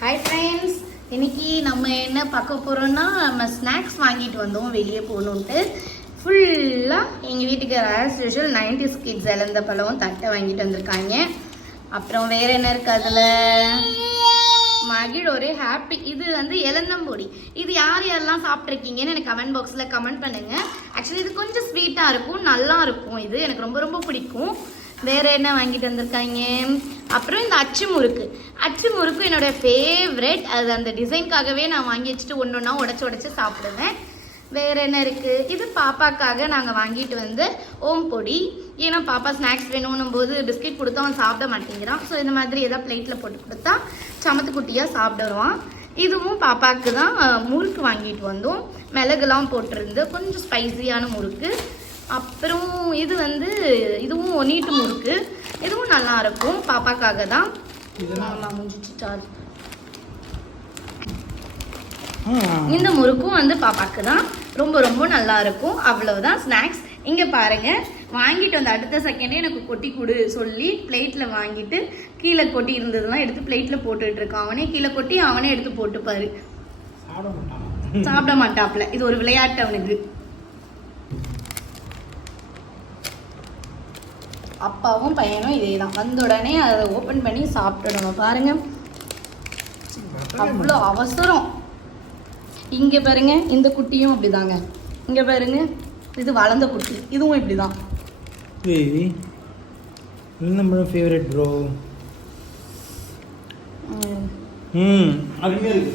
Hi friends, இன்னைக்கு நம்ம என்ன பார்க்க போகிறோம்னா, நம்ம ஸ்நாக்ஸ் வாங்கிட்டு வந்தோம் வெளியே போகணுன்ட்டு. ஃபுல்லாக எங்கள் வீட்டுக்கு ஆஸ் யூஷுவல் 90s கிட்ஸ் இழந்த பழம் தட்டை வாங்கிட்டு வந்திருக்காங்க. அப்புறம் வேறு என்ன இருக்குது அதில், மகிழ் ஒரே ஹாப்பி. இது வந்து இளந்தம்பொடி. இது யார் யாரெல்லாம் சாப்பிட்ருக்கீங்கன்னு எனக்கு கமெண்ட் பாக்ஸில் கமெண்ட் பண்ணுங்கள். ஆக்சுவலி இது கொஞ்சம் ஸ்வீட்டாக இருக்கும், நல்லா இருக்கும். இது எனக்கு ரொம்ப ரொம்ப பிடிக்கும். வேறு என்ன வாங்கிட்டு வந்திருக்காங்க, அப்புறம் இந்த அச்சு முறுக்கு. அச்சு முறுக்கு என்னோடய ஃபேவரெட். அது அந்த டிசைனுக்காகவே நான் வாங்கி வச்சுட்டு ஒன்று ஒன்றா உடச்சி சாப்பிடுவேன். வேறு என்ன இருக்குது, இது பாப்பாக்காக நாங்கள் வாங்கிட்டு வந்து ஓம் பொடி. ஏன்னா பாப்பா ஸ்நாக்ஸ் வேணும்னும் போது பிஸ்கெட் கொடுத்தா அவன் சாப்பிட மாட்டேங்கிறான். ஸோ இந்த மாதிரி எதாவது பிளேட்டில் போட்டு கொடுத்தா சமத்து குட்டியாக சாப்பிடுவான். இதுவும் பாப்பாவுக்கு தான் முறுக்கு வாங்கிட்டு வந்தோம். மிளகுலாம் போட்டிருந்து கொஞ்சம் ஸ்பைசியான முறுக்கு. அப்புறம் இது வந்து இதுவும் நீட்டு முறுக்கு. இதுவும் நல்லா இருக்கும், பாப்பாக்காக தான். இந்த முறுக்கும் வந்து பாப்பாக்கு தான், ரொம்ப ரொம்ப நல்லா இருக்கும். அவ்வளவுதான் ஸ்நாக்ஸ். இங்கே பாருங்க, வாங்கிட்டு வந்த அடுத்த செகண்டே எனக்கு கொட்டி கொடு சொல்லி பிளேட்டில் வாங்கிட்டு கீழே கொட்டி இருந்ததுலாம் எடுத்து பிளேட்டில் போட்டுட்டு இருக்கான். அவனே கீழே கொட்டி அவனே எடுத்து போட்டுப்பாரு. சாப்பிட மாட்டாப்ல. இது ஒரு விளையாட்டு அவனுக்கு. அப்பாவும் பையனும் இதே தான். வந்த உடனே அதை ஓப்பன் பண்ணி சாப்பிட்டுடணும். பாருங்க, அவ்வளோ அவசரம். இங்கே பாருங்க, இந்த குட்டியும் அப்படிதாங்க. இங்கே பாருங்க, இது வளர்ந்த குட்டி. இதுவும் இப்படிதான். நம்மளோட ஃபேவரட் ப்ரோ. அருமையா இருக்கு.